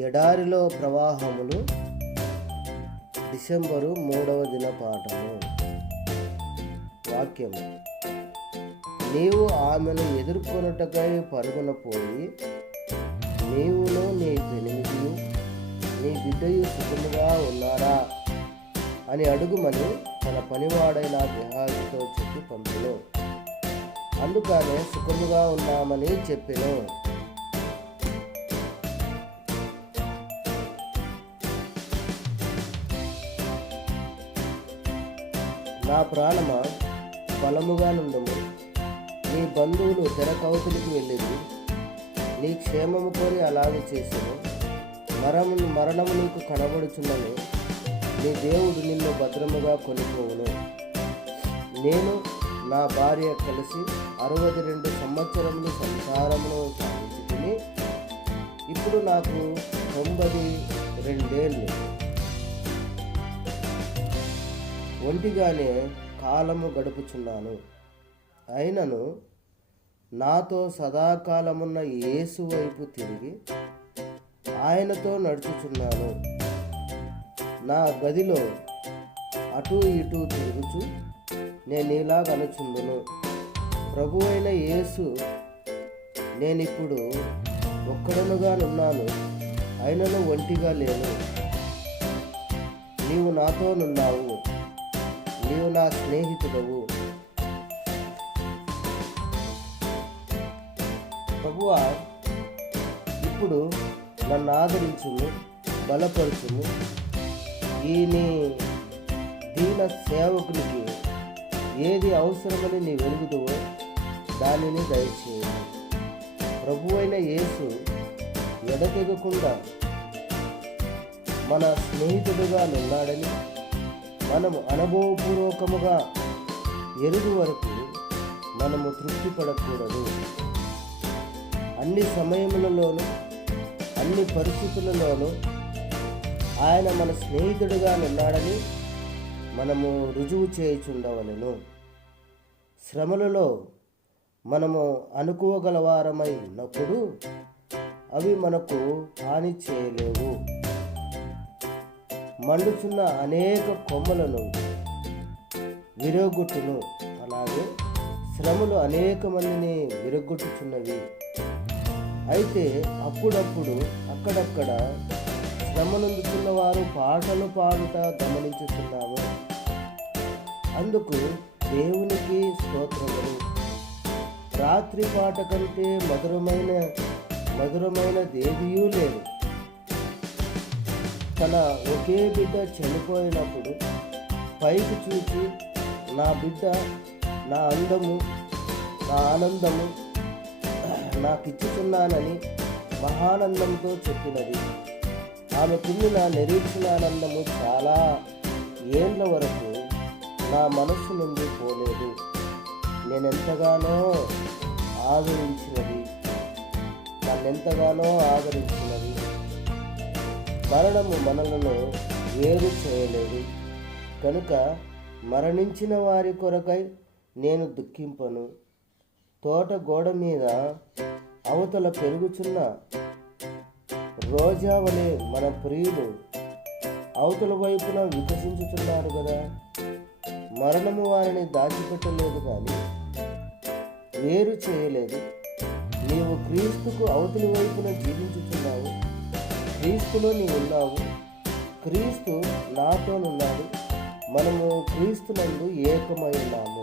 ఎడారిలో ప్రవాహములు డిసెంబరు 3వ దిన పాఠము. వాక్యము: నీవు ఆమెను ఎదుర్కొనుటకై పరుగున పోయి, నీవును నీ పెనిమిదియు నీ బిడ్డయు సుఖముగా ఉన్నారా అని అడుగుమని తన పనివాడైన గెహాజీతో చెప్పి పంపెను. అందుకనే సుఖముగా ఉన్నామని చెప్పెను. నా ప్రాణమా, బలముగా నుండుము. నీ బంధువులు తెరకవతలికి వెళ్ళింది, నీ క్షేమము కొని అలాగే చేసెను. మరణము నీకు కనబడుచున్నను, నీ దేవుడు నిన్ను భద్రముగా కొనిపోవును. నేను నా భార్య కలిసి 62 సంవత్సరములు సంసారమును సాగించుకుని ఇప్పుడు నాకు 92 ఏళ్ళు. ఒంటిగానే కాలము గడుపుచున్నాను. అయినను నాతో సదాకాలమున్న యేసు వైపు తిరిగి ఆయనతో నడుచుచున్నాను. నా గదిలో అటు ఇటు తిరుగుచు నేను ఇలాగనుచుందును: ప్రభువైన యేసు, నేనిప్పుడు ఒక్కడనుగానున్నాను, అయినను ఒంటిగా లేను. నీవు నాతోనున్నావు, నీవు నా స్నేహితుడవు. ప్రభువా, ఇప్పుడు నన్ను ఆదరించుము, బలపరచుము. ఈ నీ దీన సేవకునికి ఏది అవసరమని నీ వెలుగుదువో దానిని దయచేయము. ప్రభువైన యేసు ఎడతెగకుండా మన స్నేహితుడుగా నిన్నాడని మనము అనుభవపూర్వకముగా ఎరుగు వరకు మనము తృప్తి పడకూడదు. అన్ని సమయములలోనూ అన్ని పరిస్థితులలోనూ ఆయన మన స్నేహితుడిగా ఉన్నాడని మనము రుజువు చేయుచుండవలెను. శ్రమలలో మనము అనుకోగలవారమై ఉన్నప్పుడు అవి మనకు హాని చేయలేవు. మండుచున్న అనేక కొమ్మలను విరగొట్టును, అలాగే శ్రమలు అనేక మందిని విరగొట్టుచున్నవి. అయితే అప్పుడప్పుడు అక్కడక్కడ శ్రమనందుతున్న వారు పాటలు పాడుట గమనించుతున్నాము. అందుకు దేవునికి స్తోత్రములు. రాత్రి పాట కంటే మధురమైన దేవియూ లేదు. తన ఒకే బిడ్డ చనిపోయినప్పుడు పైకి చూచి, నా బిడ్డ, నా అందము, నా ఆనందము నాకిచ్చుచున్నానని మహానందంతో చెప్పినది. ఆమె పొందిన నిరీక్షణానందము చాలా ఏళ్ళ వరకు నా మనస్సు నుండి పోలేదు. నన్నెంతగానో ఆదరించినది. మరణము మనలను వేరు చేయలేదు. కనుక మరణించిన వారి కొరకై నేను దుఃఖింపను. తోట గోడ మీద అవతల పెరుగుచున్న రోజా వలె మన ప్రియులు అవతల వైపున వికసించుచున్నారు కదా. మరణము వారిని దాచిపెట్టలేదు, కానీ వేరు చేయలేదు. నీవు క్రీస్తుకు అవతలి వైపున జీవించుచున్నావు. క్రీస్తులో నీవు ఉన్నావు, క్రీస్తు నాతోనున్నాడు. మనము క్రీస్తునందు ఏకమై ఉన్నాము.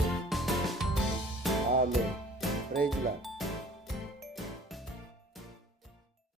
ఆమేన్. Praise lord.